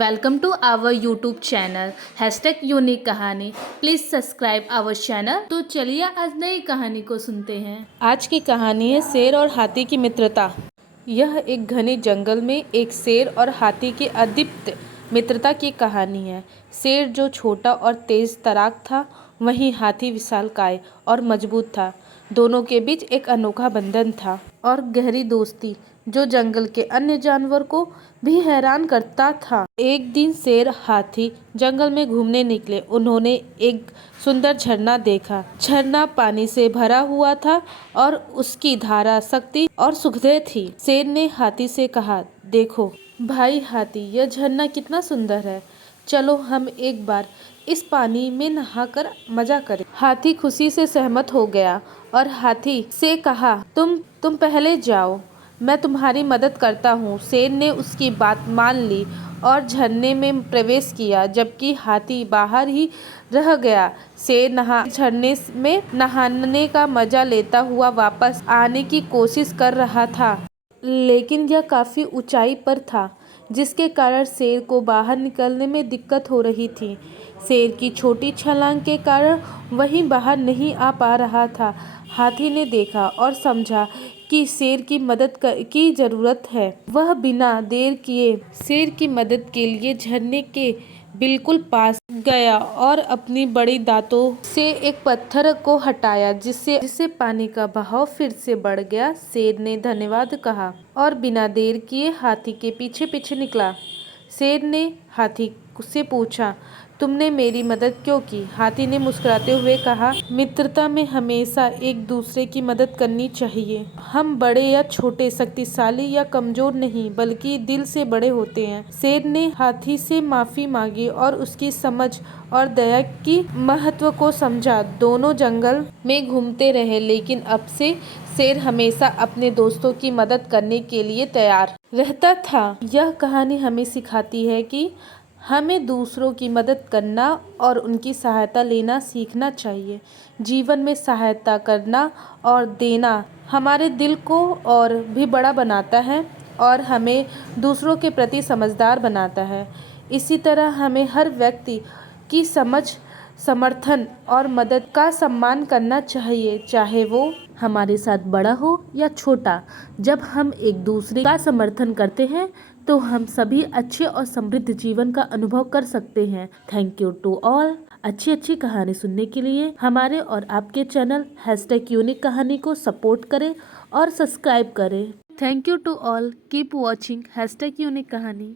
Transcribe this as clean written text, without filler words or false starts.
Welcome to our YouTube channel #unique कहानी। Please subscribe our channel. तो चलिए आज नई कहानी को सुनते हैं। आज की कहानी है शेर और हाथी की मित्रता। यह एक घने जंगल में एक शेर और हाथी की अद्भुत मित्रता की कहानी है। शेर जो छोटा और तेज तराक था, वहीं हाथी विशालकाय और मजबूत था। दोनों के बीच एक अनोखा बंधन था और गहरी दोस्ती जो जंगल के अन्य जानवर को भी हैरान करता था। एक दिन शेर हाथी जंगल में घूमने निकले। उन्होंने एक सुंदर झरना देखा। झरना पानी से भरा हुआ था और उसकी धारा शक्ति और सुखदेव थी। शेर ने हाथी से कहा, देखो भाई हाथी, यह झरना कितना सुंदर है। चलो हम एक बार इस पानी में नहाकर मजा करें। हाथी खुशी से सहमत हो गया और हाथी से कहा, तुम पहले जाओ, मैं तुम्हारी मदद करता हूँ। शेर ने उसकी बात मान ली और झरने में प्रवेश किया, जबकि हाथी बाहर ही रह गया। शेर झरने में नहाने का मजा लेता हुआ वापस आने की कोशिश कर रहा था, लेकिन यह काफी ऊंचाई पर था, जिसके कारण शेर को बाहर निकलने में दिक्कत हो रही थी। शेर की छोटी छलांग के कारण वहीं बाहर नहीं आ पा रहा था। हाथी ने देखा और समझा कि शेर की मदद की जरूरत है। वह बिना देर किए शेर की मदद के लिए झरने के बिल्कुल पास गया और अपनी बड़ी दांतों से एक पत्थर को हटाया, जिससे पानी का बहाव फिर से बढ़ गया। शेर ने धन्यवाद कहा और बिना देर किए हाथी के पीछे पीछे निकला। शेर ने हाथी से पूछा, तुमने मेरी मदद क्यों की? हाथी ने मुस्कुराते हुए कहा, मित्रता में हमेशा एक दूसरे की मदद करनी चाहिए। हम बड़े या छोटे, शक्तिशाली या कमजोर नहीं, बल्कि दिल से बड़े होते हैं। शेर ने हाथी से माफी मांगी और उसकी समझ और दया की महत्व को समझा। दोनों जंगल में घूमते रहे, लेकिन अब से शेर हमेशा अपने दोस्तों की मदद करने के लिए तैयार रहता था। यह कहानी हमें सिखाती है कि हमें दूसरों की मदद करना और उनकी सहायता लेना सीखना चाहिए। जीवन में सहायता करना और देना हमारे दिल को और भी बड़ा बनाता है और हमें दूसरों के प्रति समझदार बनाता है। इसी तरह हमें हर व्यक्ति की समझ, समर्थन और मदद का सम्मान करना चाहिए, चाहे वो हमारे साथ बड़ा हो या छोटा। जब हम एक दूसरे का समर्थन करते हैं तो हम सभी अच्छे और समृद्ध जीवन का अनुभव कर सकते हैं। Thank you to all. अच्छी कहानी सुनने के लिए हमारे और आपके चैनल #यूनिक कहानी को सपोर्ट करें और सब्सक्राइब करें। Thank you to all. Keep watching #unique कहानी।